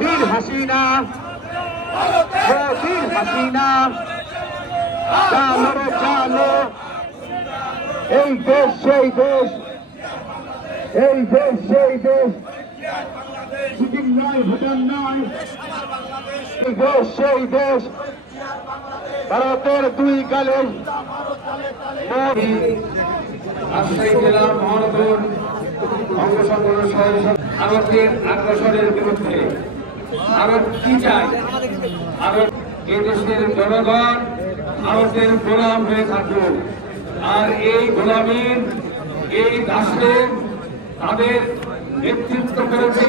বীর হাসিনা চালো রে চালো, এই দেশ সেই দেশ, এই দেশ সেই দেশ, সিকিম নয়, ভুটান নয়, এই দেশ সেই দেশ, ভারতের দুই গালে। রাজশাহী জেলার মহানগর অঙ্গ সংগঠন ভারতের আগ্রাসনের বিরুদ্ধে ভারত কি চায়? ভারত এই দেশের জনগণ ভারতের গোলাম হয়ে থাকবে, আর এই গোলামীর এই দাসের তাদের নেতৃত্ব করেছে।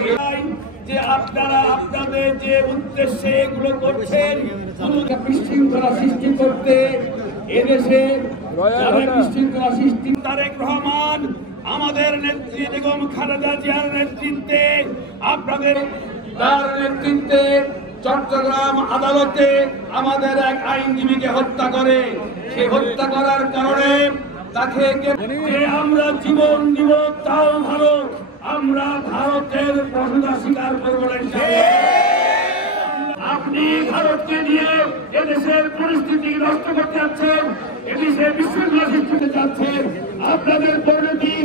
যে আপনারা আপনাদের যে উদ্দেশ্যে এগুলো করছেন, বিশৃঙ্খলা সৃষ্টি করতে, এদেশে বিশৃঙ্খলা সৃষ্টি। তারেক রহমান আমাদের নেত্রী বেগম খালেদা জিয়ার নেতৃত্বে, আপনাদের তার নেতৃত্বে চট্টগ্রাম আদালতে আমাদের এক আইনজীবীকে হত্যা করে। সেই হত্যা করার কারণে তাকে আমরা জীবন দিব, তাও ভালো, আমরা ভারতের প্রশংসা স্বীকার করব না। আপনি ভারতকে নিয়ে এদেশের পরিস্থিতি নষ্ট করতে যাচ্ছেন, এদেশে বিশৃঙ্খলা সৃষ্টি করতে যাচ্ছেন। আপনাদের পরিণতি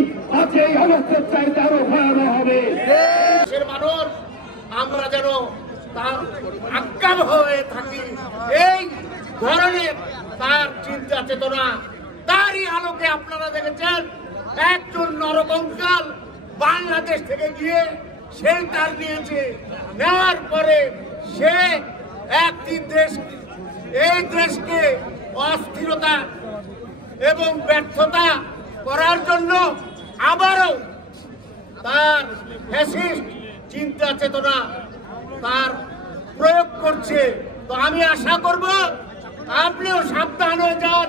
আছে এই অবস্থার চাইতে আরো ভয়াবহ হবে। দেশের মানুষ আমরা যেন তার আজ্ঞাব হয়ে থাকি, এই ধরনের তার চিন্তা চেতনা, তারই আলোকে আপনারা দেখেছেন একজন নরকঙ্কাল বাংলাদেশ থেকে গিয়ে শেল্টার নিয়েছে। নেওয়ার পরে সে একটি দেশ, এই দেশকে অস্থিরতা এবং ব্যর্থতা করার জন্য আবারও তার ফ্যাসিস্ট চিন্তা চেতনা তার প্রয়োগ করছে। তো আমি আশা করব আপনিও সাবধান হয়ে যান।